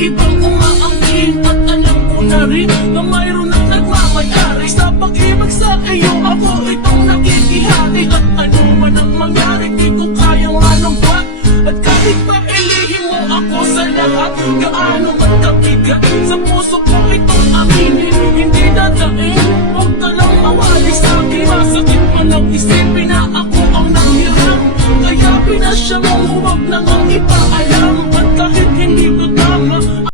ibang umaangkin. At alam ko na rin na mayroon ang nagmamayari sa pag-ibig sa iyo. Ako itong nakikihati. At ano man ang mangyari, di ko kayang manumbat. At kahit pa ilihim mo ako sa lahat, gaano man kabigat sa puso ko itong aminin. Hindi dadain, huwag ka lang mawali sa'kin. Masakit man ang isipin na ako ang nanghiram. Kaya pinasya mong huwag na ngang ipa